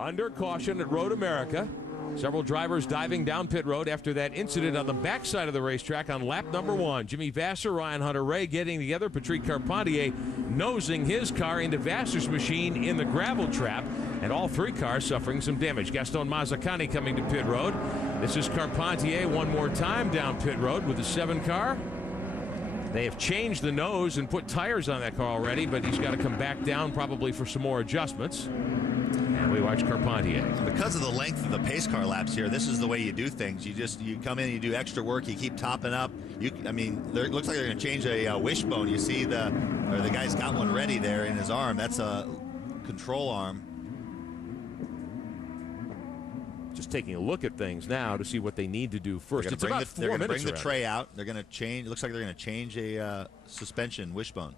under caution at Road America. Several drivers diving down pit road after that incident on the backside of the racetrack on lap number 1. Jimmy Vasser, Ryan Hunter-Reay getting together. Patrick Carpentier nosing his car into Vasser's machine in the gravel trap. And all 3 cars suffering some damage. Gaston Mazzacani coming to pit road. This is Carpentier one more time down pit road with the 7 car. They have changed the nose and put tires on that car already, but he's got to come back down probably for some more adjustments. And we watch Carpentier. Because of the length of the pace car laps here, this is the way you do things. You come in, you do extra work, you keep topping up. It looks like they're going to change a wishbone. You see the guy's got one ready there in his arm. That's a control arm. Just taking a look at things now to see what they need to do first. It's about 4 minutes. They're going to bring the tray out. They're going to change. It looks like they're going to change a suspension wishbone.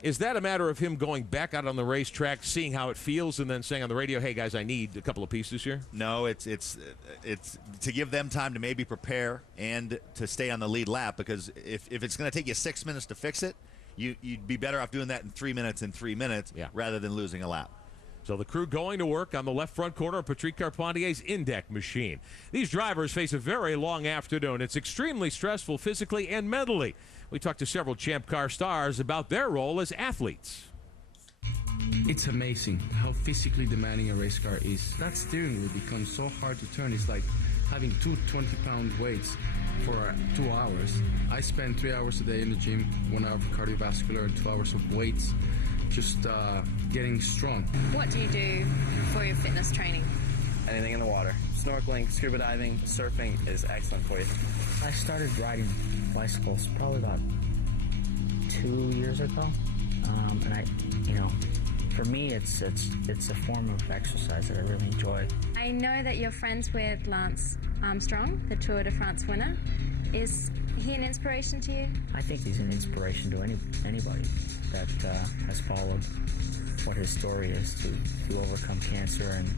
Is that a matter of him going back out on the racetrack, seeing how it feels, and then saying on the radio, "Hey guys, I need a couple of pieces here"? No, it's to give them time to maybe prepare and to stay on the lead lap, because if it's going to take you 6 minutes to fix it, you'd be better off doing that in 3 minutes rather than losing a lap. So the crew going to work on the left front corner of Patrick Carpentier's Indec machine. These drivers face a very long afternoon. It's extremely stressful physically and mentally. We talked to several Champ Car stars about their role as athletes. It's amazing how physically demanding a race car is. That steering wheel becomes so hard to turn. It's like having 2 20-pound weights for 2 hours. I spend 3 hours a day in the gym, 1 hour for cardiovascular and 2 hours of weights, just getting strong. What do you do for your fitness training? Anything in the water. Snorkeling, scuba diving, surfing is excellent for you. I started riding bicycles probably about 2 years ago, and for me, it's a form of exercise that I really enjoy. I know that you're friends with Lance Armstrong, the Tour de France winner. Is he an inspiration to you? I think he's an inspiration to anybody that has followed what his story is to overcome cancer and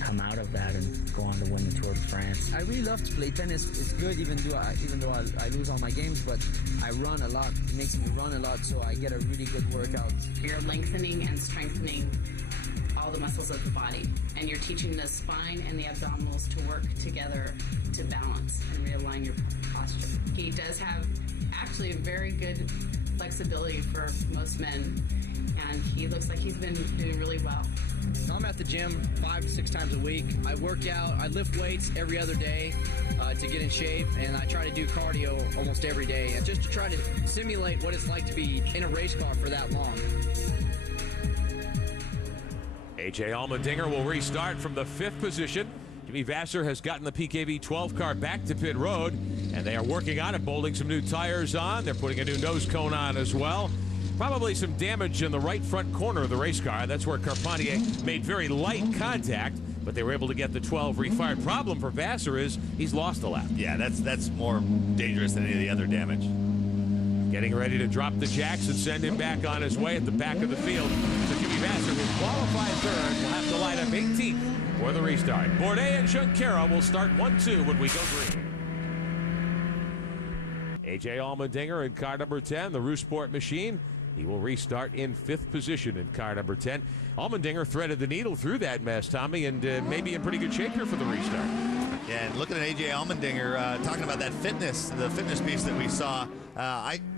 come out of that and go on to win the Tour de France. I really love to play tennis. It's good even though I lose all my games, but I run a lot. It makes me run a lot, so I get a really good workout. You're lengthening and strengthening all the muscles of the body, and you're teaching the spine and the abdominals to work together to balance and realign your posture. He does have actually a very good flexibility for most men, and he looks like he's been doing really well. So I'm at the gym 5 to 6 times a week. I work out, I lift weights every other day to get in shape, and I try to do cardio almost every day, and just to try to simulate what it's like to be in a race car for that long. A.J. Allmendinger will restart from the 5th position. Jimmy Vasser has gotten the PKV 12 car back to pit road, and they are working on it, bolting some new tires on. They're putting a new nose cone on as well. Probably some damage in the right front corner of the race car. That's where Carpentier made very light contact, but they were able to get the 12 refired. Problem for Vasser is he's lost a lap. Yeah, that's more dangerous than any of the other damage. Getting ready to drop the jacks and send him back on his way at the back of the field. So Jimmy Vasser will qualify third. Will have to line up 18th for the restart. Bourdais and Junqueira will start 1-2 when we go green. A.J. Allmendinger in car number 10, the Rousport machine. He will restart in 5th position in car number 10. Allmendinger threaded the needle through that mess, Tommy, and maybe in pretty good shape here for the restart. Yeah, and looking at A.J. Allmendinger, talking about that fitness, the fitness piece that we saw.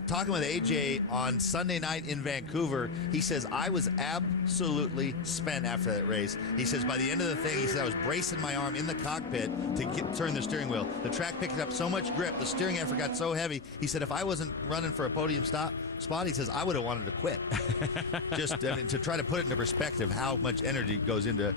Talking with A.J. on Sunday night in Vancouver, he says, I was absolutely spent after that race. He says, by the end of the thing, he said, I was bracing my arm in the cockpit to turn the steering wheel. The track picked up so much grip, the steering effort got so heavy. He said, if I wasn't running for a podium spot, he says, I would have wanted to quit. Just to try to put it into perspective, how much energy goes into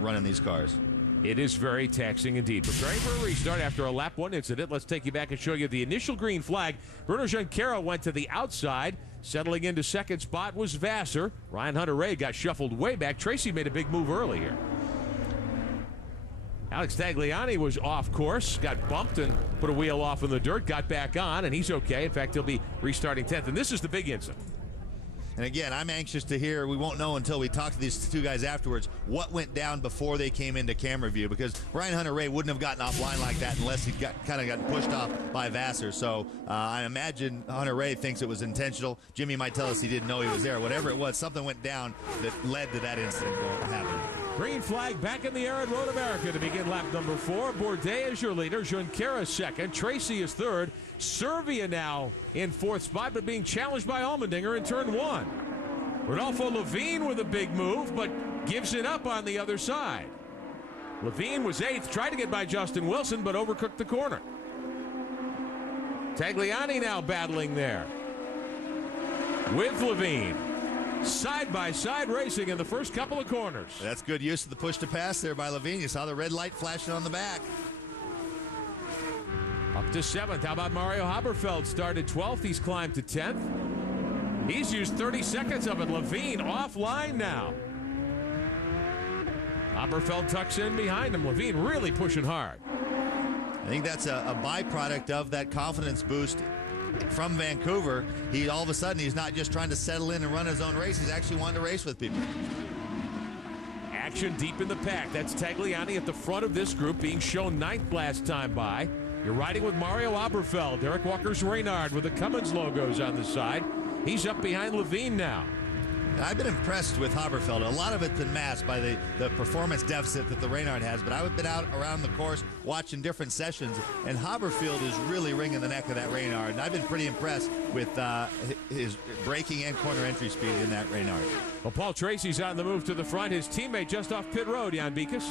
running these cars. It is very taxing indeed. Preparing for a restart after a lap 1 incident. Let's take you back and show you the initial green flag. Bruno Junqueira went to the outside. Settling into 2nd spot was Vasser. Ryan Hunter-Reay got shuffled way back. Tracy made a big move early here. Alex Tagliani was off course, got bumped and put a wheel off in the dirt, got back on, and he's okay. In fact, he'll be restarting 10th. And this is the big incident. And again, I'm anxious to hear, we won't know until we talk to these 2 guys afterwards, what went down before they came into camera view, because Ryan Hunter-Reay wouldn't have gotten offline like that unless he'd gotten pushed off by Vasser. So I imagine Hunter-Reay thinks it was intentional. Jimmy might tell us he didn't know he was there. Whatever it was, something went down that led to that incident happening. Green flag back in the air at Road America to begin lap number 4. Bourdais is your leader. Junqueira second. Tracy is third. Servia now in 4th spot, but being challenged by Allmendinger in turn 1. Rodolfo Levine with a big move, but gives it up on the other side. Levine was 8th, tried to get by Justin Wilson, but overcooked the corner. Tagliani now battling there with Levine. Side-by-side racing in the first couple of corners. That's good use of the push-to-pass there by Levine. You saw the red light flashing on the back. Up to 7th. How about Mario Haberfeld? Started 12th. He's climbed to 10th. He's used 30 seconds of it. Levine offline now. Haberfeld tucks in behind him. Levine really pushing hard. I think that's a byproduct of that confidence boost from Vancouver. He all of a sudden, he's not just trying to settle in and run his own race. He's actually wanting to race with people. Action deep in the pack. That's Tagliani at the front of this group, being shown 9th last time by. You're riding with Mario Haberfeld. Derek Walker's Reynard with the Cummins logos on the side. He's up behind Levine now. I've been impressed with Haberfeld. A lot of it's been masked by the performance deficit that the Reynard has, but I've been out around the course watching different sessions, and Haberfeld is really wringing the neck of that Reynard, and I've been pretty impressed with his braking and corner entry speed in that Reynard. Well, Paul Tracy's on the move to the front. His teammate just off pit road, Jan Beekes.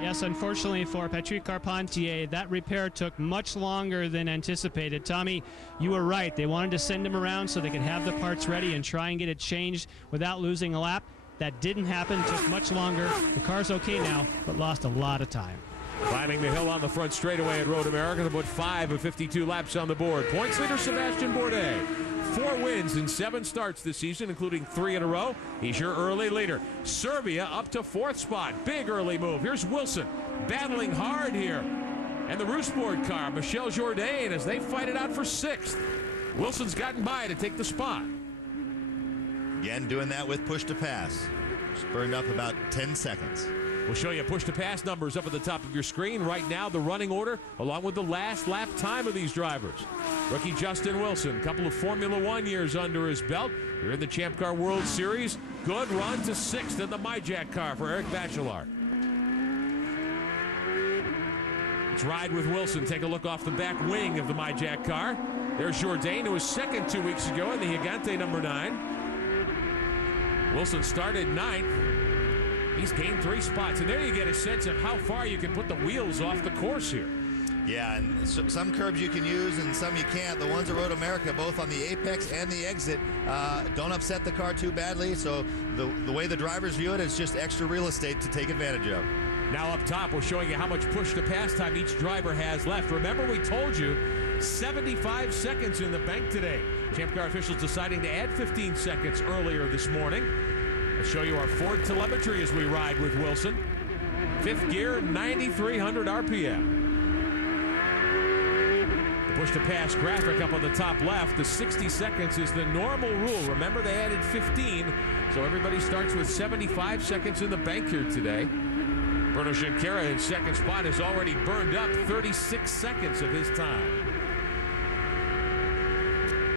Yes, unfortunately for Patrick Carpentier, that repair took much longer than anticipated. Tommy, you were right. They wanted to send him around so they could have the parts ready and try and get it changed without losing a lap. That didn't happen. Took much longer. The car's okay now, but lost a lot of time. Climbing the hill on the front straightaway at Road America to put 5 of 52 laps on the board. Points leader Sebastian Bourdais. 4 wins in 7 starts this season, including 3 in a row. He's your early leader. Servia up to 4th spot. Big early move. Here's Wilson battling hard here. And the Roosboard car, Michel Jourdain, as they fight it out for 6th. Wilson's gotten by to take the spot. Again, doing that with push to pass. Just burned up about 10 seconds. We'll show you push-to-pass numbers up at the top of your screen. Right now, the running order, along with the last lap time of these drivers. Rookie Justin Wilson, a couple of Formula One years under his belt. You're in the Champ Car World Series. Good run to 6th in the MyJack car for Eric Bachelard. Let's ride with Wilson. Take a look off the back wing of the MyJack car. There's Jourdain, who was second 2 weeks ago in the Gigante number 9. Wilson started 9th. He's gained 3 spots, and there you get a sense of how far you can put the wheels off the course here. Yeah, and some curbs you can use and some you can't. The ones at Road America, both on the apex and the exit, don't upset the car too badly. So the way the drivers view it, it's just extra real estate to take advantage of. Now up top, we're showing you how much push-to-pass time each driver has left. Remember, we told you 75 seconds in the bank today. Champ Car officials deciding to add 15 seconds earlier this morning. I'll show you our Ford telemetry as we ride with Wilson. 5th gear, 9,300 RPM. The push-to-pass graphic up on the top left. The 60 seconds is the normal rule. Remember, they added 15, so everybody starts with 75 seconds in the bank here today. Bruno Junqueira in 2nd spot has already burned up 36 seconds of his time.